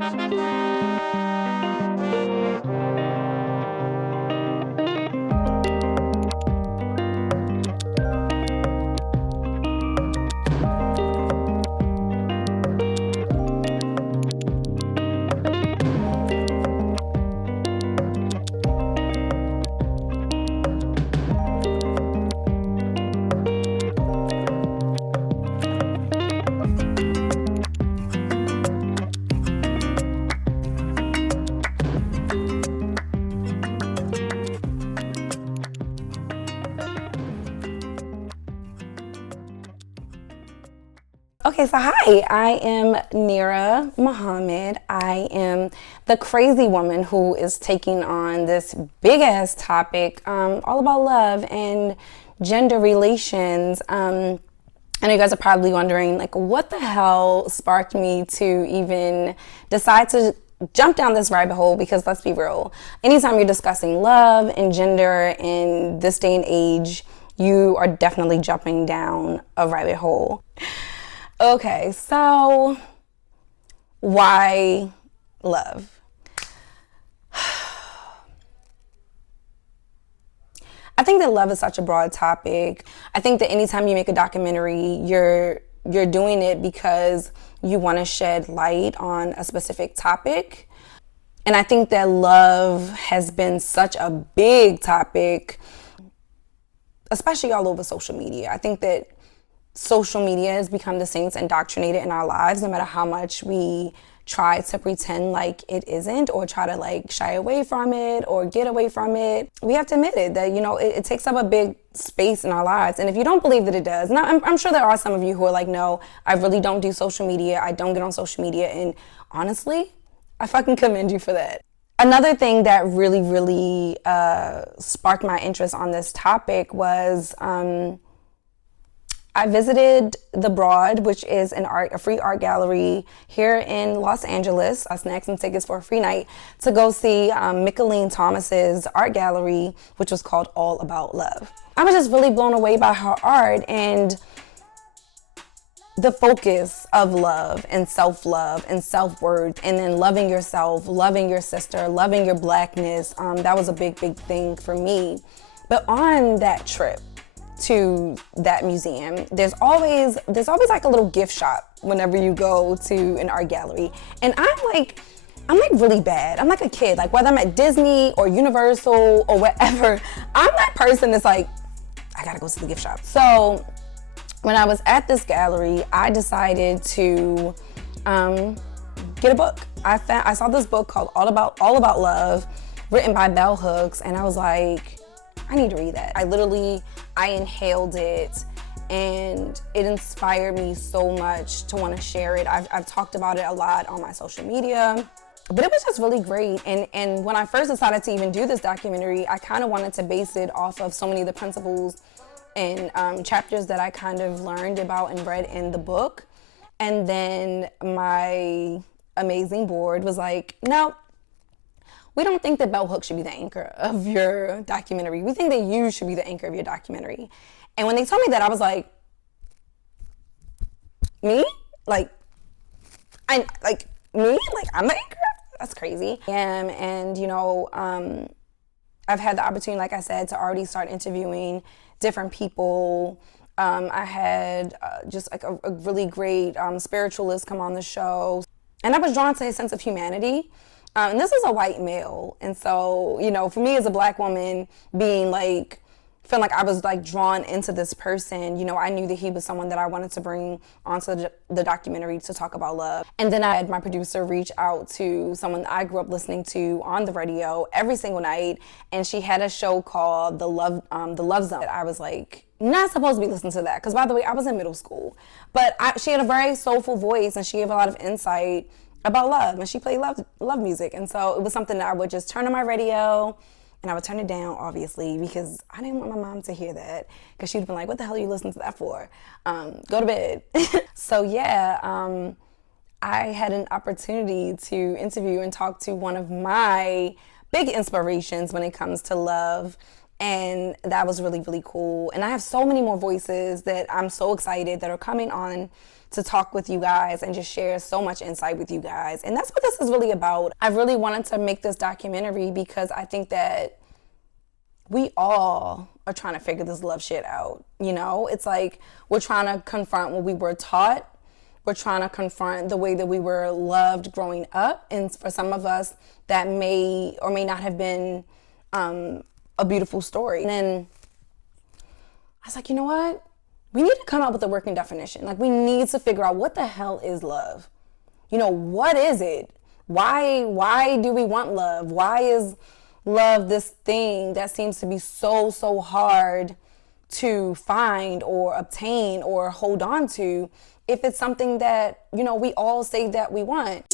Okay, so hi, I am Nira Muhammad. I am the crazy woman who is taking on this big ass topic, all about love and gender relations. I know you guys are probably wondering, like, what the hell sparked me to even decide to jump down this rabbit hole? Because let's be real, anytime you're discussing love and gender in this day and age, you are definitely jumping down a rabbit hole. Okay, so why love? I think that love is such a broad topic. I think that anytime you make a documentary, you're doing it because you want to shed light on a specific topic. And I think that love has been such a big topic, especially all over social media. I think that social media has become the saints indoctrinated in our lives, no matter how much we try to pretend like it isn't, or try to like shy away from it or get away from it. We have to admit it, that, you know, it takes up a big space in our lives. And if you don't believe that it does, and I'm sure there are some of you who are like, no, I really don't do social media. I don't get on social media. And honestly, I fucking commend you for that. Another thing that really sparked my interest on this topic was, I visited The Broad, which is a free art gallery here in Los Angeles. I snagged some tickets for a free night to go see Mickalene Thomas's art gallery, which was called All About Love. I was just really blown away by her art and the focus of love and self-love and self-worth, and then loving yourself, loving your sister, loving your blackness. That was a big thing for me. But on that trip to that museum, there's always like a little gift shop whenever you go to an art gallery. And I'm like really bad. I'm like a kid. Like, whether I'm at Disney or Universal or whatever, I'm that person that's like, I gotta go to the gift shop. So when I was at this gallery, I decided to get a book. I saw this book called All About Love, written by Bell Hooks, and I was like, I need to read that. I inhaled it, and it inspired me so much to want to share it. I've talked about it a lot on my social media, but it was just really great. And when I first decided to even do this documentary, I kind of wanted to base it off of so many of the principles and chapters that I kind of learned about and read in the book. And then my amazing board was like, no, we don't think that Bell Hooks should be the anchor of your documentary. We think that you should be the anchor of your documentary. And when they told me that, I was like, me? Like, me? Like, I'm the anchor? That's crazy. And you know, I've had the opportunity, like I said, to already start interviewing different people. I had just like a really great spiritualist come on the show. And I was drawn to his sense of humanity. And this is a white male. And so, you know, for me as a black woman, feeling like I was like drawn into this person, you know, I knew that he was someone that I wanted to bring onto the documentary to talk about love. And then I had my producer reach out to someone that I grew up listening to on the radio every single night. And she had a show called The Love Zone. I was like, not supposed to be listening to that. Because by the way, I was in middle school. But she had a very soulful voice, and she gave a lot of insight about love, and she played love music. And so it was something that I would just turn on my radio, and I would turn it down, obviously, because I didn't want my mom to hear that, because she'd been like, what the hell are you listening to that for? Go to bed. So yeah, I had an opportunity to interview and talk to one of my big inspirations when it comes to love, And that was really, really cool. And I have so many more voices that I'm so excited that are coming on to talk with you guys and just share so much insight with you guys. And that's what this is really about. I really wanted to make this documentary because I think that we all are trying to figure this love shit out. You know, it's like we're trying to confront what we were taught. We're trying to confront the way that we were loved growing up. And for some of us, that may or may not have been a beautiful story. And then I was like, you know what? We need to come up with a working definition. Like, we need to figure out what the hell is love. You know, what is it? Why do we want love? Why is love this thing that seems to be so hard to find or obtain or hold on to if it's something that, you know, we all say that we want?